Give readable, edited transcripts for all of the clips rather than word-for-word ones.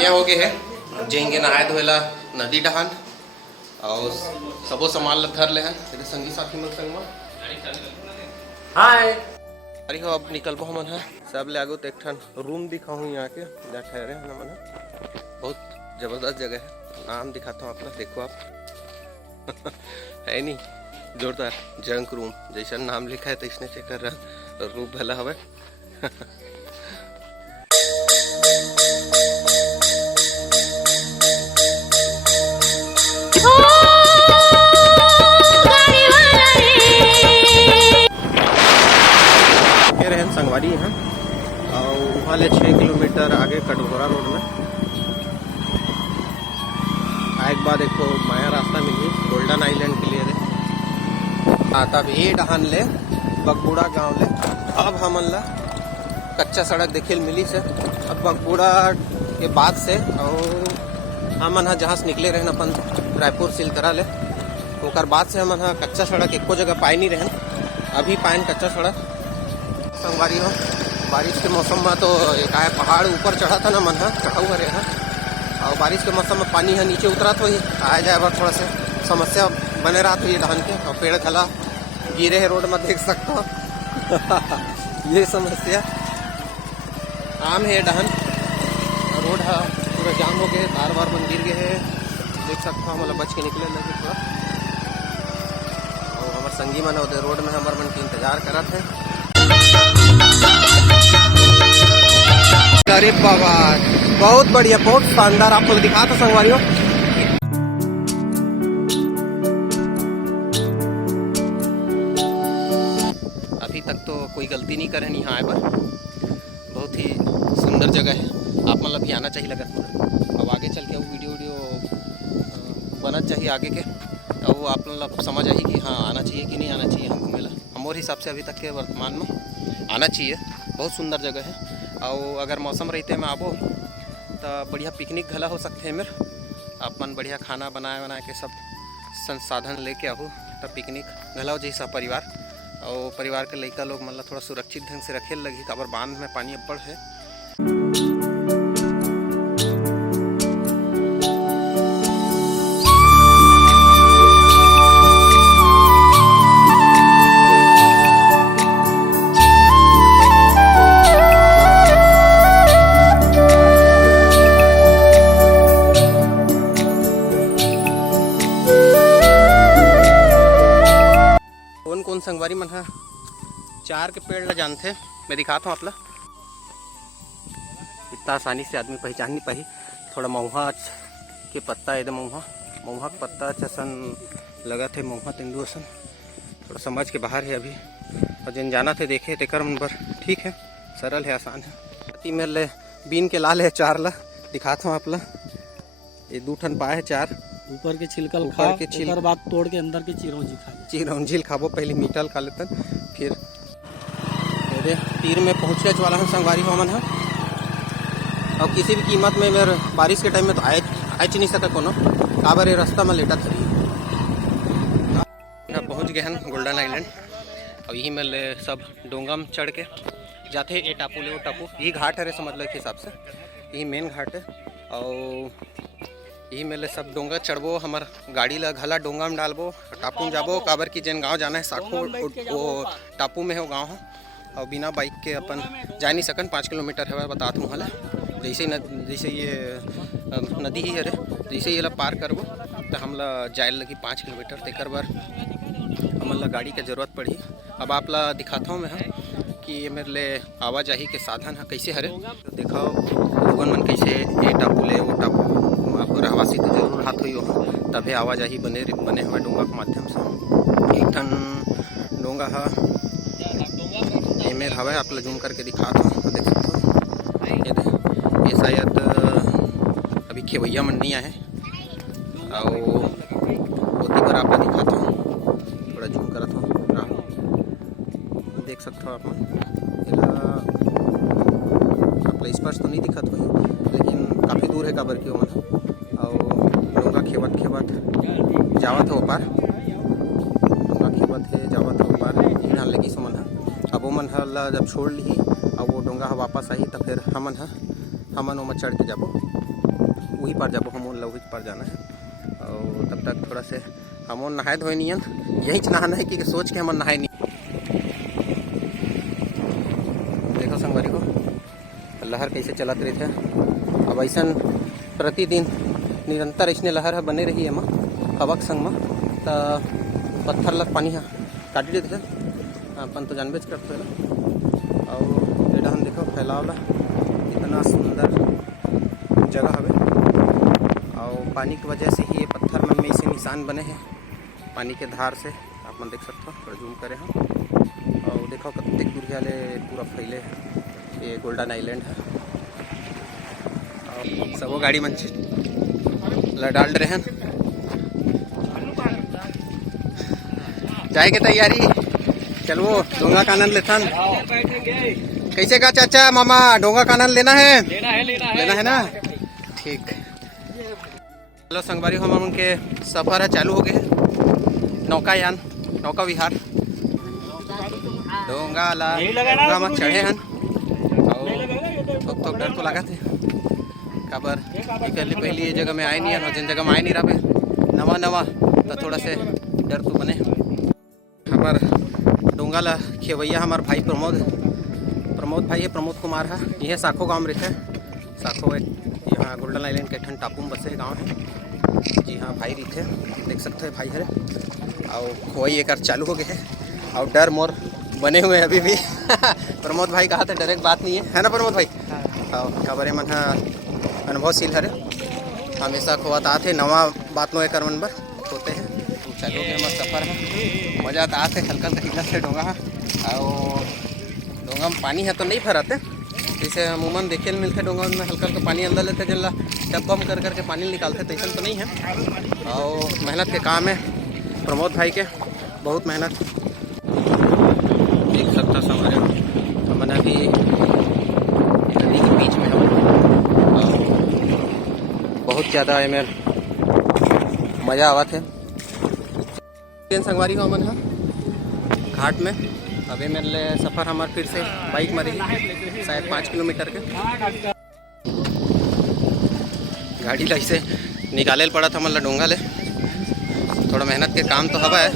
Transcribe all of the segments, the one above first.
संध्या हो गए है, जेंगे नहाए धोएला नदी डहान और सबो सामान ला धर ले हैं तेरे संगी साथी मन संग में। हाय अरे हो अब निकलबो हमन है सब ले आगो तो एक ठन रूम दिखाऊं यहाँ के जहाँ ठहरे हैं मन। बहुत जबरदस्त जगह है, नाम दिखाता हूँ आपको, देखो आप है नहीं जोरदार जंक रूम जैसा नाम लिखा है तो इसने से कर रहा रूप भला हवे। संगवारी है और वहाँ ले 6 किलोमीटर आगे कटघोरा रोड में एक बार देखो माया रास्ता मिली गोल्डन आइलैंड के लिए तब ये डहान ले बगबूड़ा गांव ले। अब हमन ला कच्चा सड़क देखे मिली से अब बगबूड़ा के बाद से और हमन जहाँ से निकले रहे अपन रायपुर सिलतरा ले ओकर बाद से हमन कच्चा सड़क एको जगह पाए नहीं रहे, अभी पाएन कच्चा सड़क। संगवारी हो बारिश के मौसम में तो एक आए पहाड़ ऊपर चढ़ा था ना मन चढ़ा हुआ रहा और बारिश के मौसम में पानी है नीचे उतरा तो ही आया जाए बार थोड़ा सा समस्या बने रहा तो ये डहन के और पेड़ खला गिरे है रोड में देख सकता हो। ये समस्या आम है डहन रोड है पूरा जाम हो गए, बार बार मन गिर गए है देख सकता हूँ, मतलब बच के निकले लगे थोड़ा। और हमारे संगी मन होते रोड में हमारे मन के इंतजार करा थे। अरे बाबा बहुत बढ़िया बहुत शानदार आपको दिखा था संगवारियों। अभी तक तो कोई गलती नहीं करे यहाँ आए पर, बहुत ही सुंदर जगह है, आप मतलब भी आना चाहिए लगा। अब आगे चल के वो वीडियो बनना चाहिए आगे के और वो आप मतलब समझ आई कि हाँ आना चाहिए कि नहीं आना चाहिए हम घूमेला। हमारे हिसाब से अभी तक के वर्तमान में आना चाहिए, बहुत सुंदर जगह है। और अगर मौसम रहते में आबो तो बढ़िया पिकनिक घला हो सकते हैं मेरे अपन, बढ़िया खाना बनाए के सब संसाधन लेके आबो तब पिकनिक घलाओ जैसा परिवार और परिवार के लड़का लोग मतलब थोड़ा सुरक्षित ढंग से रखे लगी काबर बांध में पानी अब्बड़ है। कौन संगवारी मन है चार के पेड़ ला जानते मैं दिखाता हूँ आप ला, इतना आसानी से आदमी पहचान नहीं पाही। थोड़ा महुआ के पत्ता एकदम महुआ के पत्ता चसन लगा थे, महुआ तेंदुआ सन थोड़ा समझ के बाहर है अभी और जिन जाना थे देखे तेकर मन पर ठीक है, सरल है, आसान है। मेरे ले बीन के लाल है चार ला दिखाता हूँ आप ला, ये 2 ठन पाए है चार ऊपर के छिलकल ऊपर के छिलकर बाद तोड़ के अंदर के चिरौंजी खाबो पहले मीठल खा लेते फिर मेरे तीर में पहुँचे वाला है संगवारी हो मन है। और किसी भी कीमत में मेरे बारिश के टाइम में तो आए नहीं सका कोनो काबर ये रास्ता में लेटा था। पहुँच गए हैं गोल्डन आइलैंड और यही में ले सब डोंगा में चढ़ के जाते ये टापू ले वो टापू यही घाट है रे समझ लो के हिसाब से यही मेन घाट है। और यही मेले सब डोंगा चढ़बो हमार गाड़ी ला घला डोंगा में डालबो टापू में जाबो काबर की जन गांव जाना है साखो वो टापू में है वो गांव है और बिना बाइक के अपन जा नहीं सकन। 5 किलोमीटर है बता दूँ हला जैसे ये नदी ही है रे जैसे ये ला पार करबो तो हम ला जाए लगी 5 किलोमीटर तेकर बार हमन ला गाड़ी की जरूरत पड़ी। अब आप ला दिखाता हूँ मैं कि ये मेरे लिए आवाजाही के साधन है कैसे हरे तो दिखाओ लोगन मन कैसे ये टापू ले वो टापू आपको रहवासी तो जरूर हाथ हुई हो तभी आवाजाही बने हुए डोंगा के माध्यम से। एक ठन डोंगा है मेर हवा आप जूम करके दिखा दो तो देख सकते हो ये शायद अभी खेवैया मन नहीं आए और होती कर आप दिखाता हूँ थोड़ा जूम करता हूँ देख सकते हो आप स्पर्श तो नहीं दिखा तो लेकिन काफ़ी दूर है काबर की मन और डोंगा खेवत जावत है पार डोंगा खेवत है जावत है पार ढाल लगी समन है। अब वो मन ला जब छोड़ ली और वो डोंगा वापस आई तो फिर हमन ओमा चढ़ के जाबो वही पार जाबो हम ला वही पार जाना है। और तब तक थोड़ा से हम नहाए धोए नियन यही नहाना है कि सोच के हम नहाए नहीं। देखो संगवारी को लहर कैसे चलत रही थे। अब ऐसा प्रतिदिन निरंतर ऐसने लहर है बने रही एमा हवा के संग में तो पत्थर लग पानी है काटी देते अपन तो जानबे करते हैं। और ये डहन देखो फैलावला इतना सुंदर जगह है और पानी की वजह से ही ये पत्थर में ऐसे निशान बने हैं पानी के धार से आप मन देख सकते हो। थोड़ा जूम करे हम और देखो कतक दूर वाले पूरा फैले है ये गोल्डन आइलैंड है। और सबो गाड़ी मन डाल रहे हैं जाए के तैयारी चलो डोंगा का आनंद लेथन। कैसे का चाचा मामा डोंगा का आनंद लेना है लेना है ना ठीक। हेलो संगवारी हम उनके सफर है चालू हो गए नौकायान नौका विहार डोंगा ला डोंगा में चढ़े हैं और तो डर तो लगा थे खबर पहली ये जगह में आए नहीं है जिन जगह में आए नहीं रहा नवा नवा तो थोड़ा से डर तो बने। हमार डोंगा ला खेवैया हमार भाई प्रमोद भाई है प्रमोद कुमार है यह साखो गाँव में रहते हैं। साखो यहाँ गोल्डन आइलैंड के ठन टापू में बसे गाँव है जी हाँ भाई रहते देख सकते हैं भाई हरे और खोई एक चालू हो गए है और डर मोर बने हुए अभी भी प्रमोद भाई कहा था डायरेक्ट बात नहीं है ना प्रमोद भाई और खबर मन अनुभवशील हरे हमेशा खोआत आते नवा बात नो कर मन बर होते हैं चलो के हमारा सफ़र है मज़ा तो आते हल्का हल्का हिला से डोंगा और डोंगा में पानी है तो नहीं भराते जैसे अमूमन देखे मिलते डोंगा में हल्का हल्का पानी अंदर लेते जल्ला डब्बा में कर करके पानी निकालते तो ऐसा तो नहीं है। और मेहनत के काम है प्रमोद भाई के बहुत मेहनत देख सकता समझ मैंने अभी नदी के बीच में हम बहुत ज़्यादा में मज़ा आवा थे संगवारी का मन है घाट में। अभी मेरे सफ़र हमारे फिर से बाइक में रही शायद 5 किलोमीटर के गाड़ी ला इसे निकाले पड़ा था मतलब डोंगा ले थोड़ा मेहनत के काम तो हवा है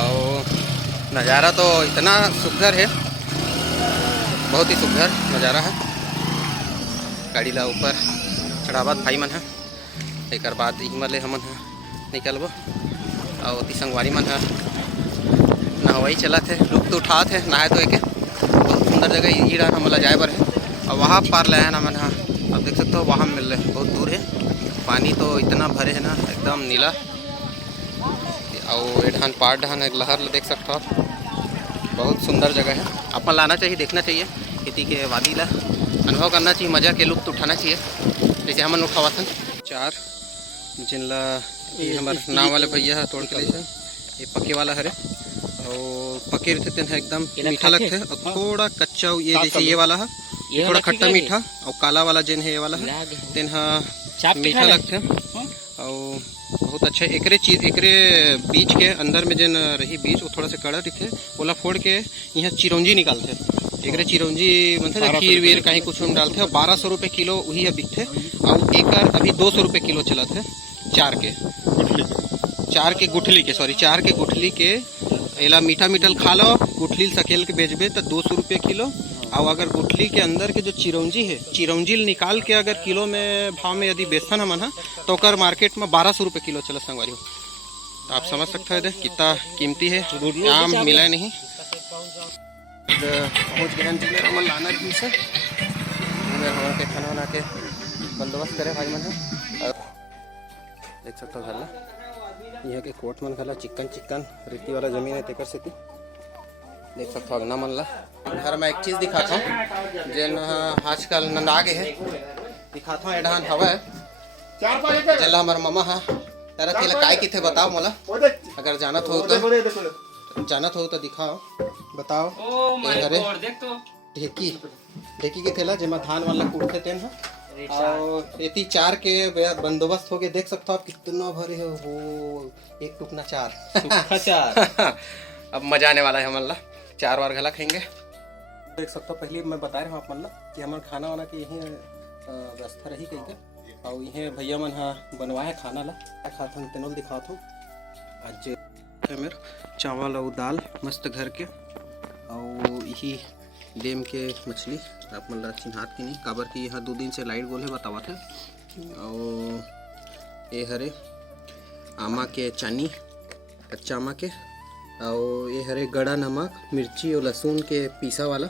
और नज़ारा तो इतना सुंदर है बहुत ही सुंदर नज़ारा है। गाड़ी ला ऊपर चढ़ावत भाई मन है एक बाद हिमले हमन है निकलबो और अति संगवारी मन है नहवाई चला थे लुप्त उठा थे नहाए तो एक बहुत सुंदर जगह ही रहा हमला जाए बर है और वहाँ पार ले आए ना मन हाँ अब देख सकते हो वहाँ मिल रहे बहुत दूर है पानी तो इतना भरे है ना एकदम नीला और ढान पार ढान एक लहर देख सकते हो बहुत सुंदर जगह है अपन लाना चाहिए देखना चाहिए खेती के वादी ला अनुभव करना चाहिए मज़ा के लुप्त उठाना चाहिए जैसे हमन उठावा था 4 जिनला ये हमारे नाव वाले भैया है तोड़ के लिए ये पके वाला हरे और पके रहते हैं एकदम मीठा लगते है और थोड़ा कच्चा ये जैसे ये वाला है ये थोड़ा खट्टा मीठा और काला वाला जिन है ये वाला है तेन मीठा लगते है और बहुत अच्छा एकरे बीज के अंदर में जन रही बीज वो थोड़ा सा कड़ा दिखे ओला फोड़ के यहाँ चिरौंजी निकालते एकरे चिरौंजी मतलब खीर वीर कहीं कुछ में डालते हैं 1200 रुपये किलो वही है बिकते और एक अभी 200 रुपये किलो चलते है चार के गुठली के एला मीठा मीठल खा लो गुठली सकेल के बेचबे तो 200 रुपये किलो और अगर गुठली के अंदर के जो चिरौंजी है चिरौंजी निकाल के अगर किलो में भाव में यदि बेचन हमन है तो कर मार्केट में 1200 रुपये किलो चला संगवारी तो आप समझ सकते हैं कितना कीमती है आम मिला नहीं पहुँच गए जिले हमन लाना भी से के खाना बना के बंदोबस्त करे भाई मन देख सकते हो घर यहाँ के कोट मन घला चिक्कन रेती वाला जमीन है तेकर सेती देख सकते हो अगना मन ला घर में एक चीज़ दिखाता हूँ जेन आजकल नंदा गए है दिखाता हूँ एडहान हवा है जला हमार ममा हा तेरा तेला काय किथे बताओ मोला अगर जानत हो तो दिखाओ बताओ अरे ढेकी के थेला जेमा धान वाला कुड़ते तेन हा और एती 4 के बंदोबस्त हो गए देख सकते हो आप कितना भरे हो एक टुकना 4 अब मजा आने वाला है हमला 4 बार गला खाएंगे देख सकते हो। पहले मैं बता रहा हूँ आप मतलब कि हमारे खाना वाना के यहीं व्यवस्था रही कहीं के। और ये भैया मन हा बनवाए खाना ला खात हन तेनों दिखात हूँ। आज मेरे चावल और दाल मस्त घर के और यही डेम के मछली आप मन ला चिन्हात की नहीं काबर की यहाँ 2 दिन से लाइट गोल है बतावा थे। और ये हरे आमा के चानी कच्चा आमा के और ये हरे गड़ा नमक मिर्ची और लहसुन के पीसा वाला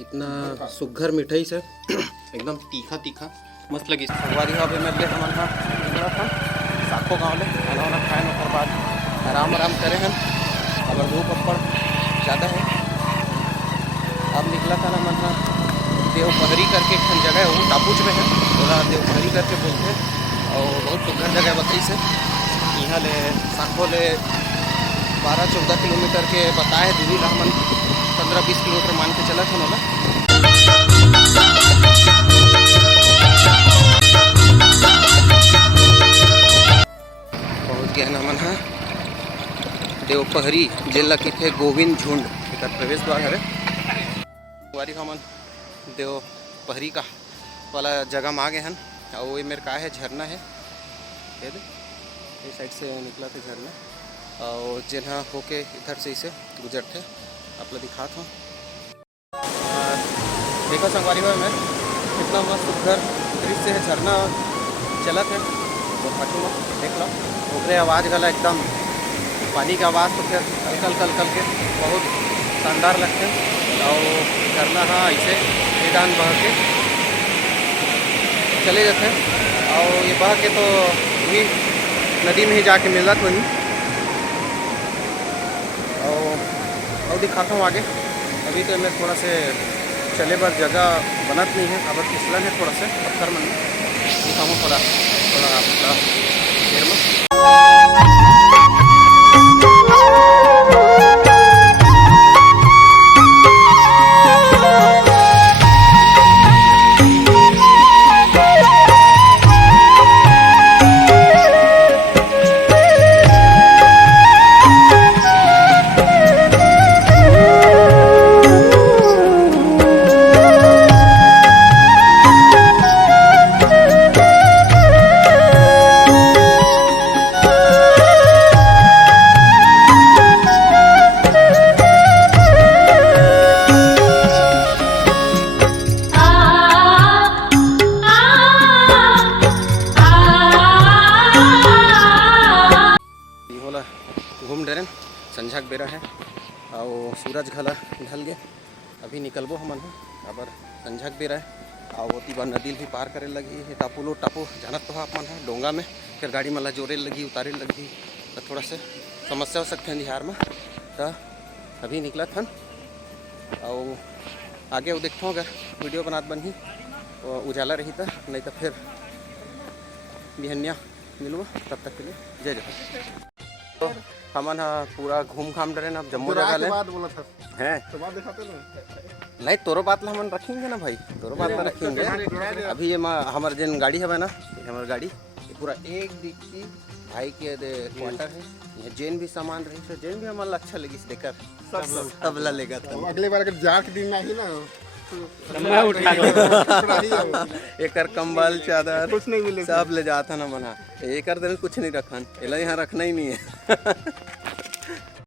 इतना सुघर मिठाई से एकदम तीखा तीखा मस्त लगी। संगवारी हवे मेरे हमन हा निकला था साखो गाँव ले खाना वाना खाए ओकर बाद आराम आराम करे हैं। अगर धूप अप्पड़ ज़्यादा है अब निकला था ना मन हा देवपहरी करके एक जगह है वो टापूच में है थोड़ा देवपहरी करके बोलते हैं और बहुत सुंदर जगह बताई से यहाँ ले साखो ले 12-14 किलोमीटर के बताए दूरी रहा मन 15-20 किलोमीटर मान के चला था ना पहुँच गया ना मन है देवपहरी जेल की थे गोविंद झुंड एक प्रवेश द्वार है वारी का मन देवपहरी का वाला जगह में आ गए हैं। और ये मेरे का है झरना है ये साइड से निकला था झरना और जिन्हा होके इधर से इसे गुजरते आप लोग दिखाता हूँ। देखो संगवारी भाई मैं कितना मस्त घर दृश्य है झरना चला थे तो पाछू में देख लो ओकरे आवाज़ गला एकदम पानी का आवाज़ तो फिर कल के बहुत शानदार लगते हैं। और झरना हाँ ऐसे मैदान बह के चले जाते हैं और ये बह के तो भी नदी में ही जाके मिला तो नहीं और दिखाता हूँ आगे। अभी तो मैं थोड़ा से चले पर जगह बनत नहीं है अब फिसलन है थोड़ा से पत्थर मन दिखाऊँ थोड़ा देर में। घूम डरे संझा के बेरा है और सूरज घला ढल गए अभी निकलबो हमन अब संझा के बेरा है और वो नदी भी पार करे लगी है टापू जानत तो आप मन है डोंगा में फिर गाड़ी मला जोरे लगी उतारे लगी तो थोड़ा से समस्या हो सकते हैं बिहार में तो अभी निकला था और आगे वो देखता हूँ अगर वीडियो बनात बनी तो उजाला रही था नहीं तो फिर बिहनिया मिलूँगा तब तक के लिए जय जय। तो हमन पूरा घूम घाम डरे ना अब जम्मू जगह ले हैं तो बात दिखाते ना नहीं तोरो बात ला हमन रखेंगे ना भाई तोरो बात ला रखेंगे। अभी ये हमार जिन गाड़ी है ना हमार गाड़ी ये पूरा एक डिक्की भाई के क्वार्टर है ये जेन भी सामान रही है जेन भी हमारा अच्छा लगी देकर सब ला लेगा तो अगले बार अगर जाट दिन नहीं ना एक कंबल चादर कुछ नहीं मिले सब ले जाता ना मना एक दिन कुछ नहीं रखन यहाँ रखना ही नहीं है।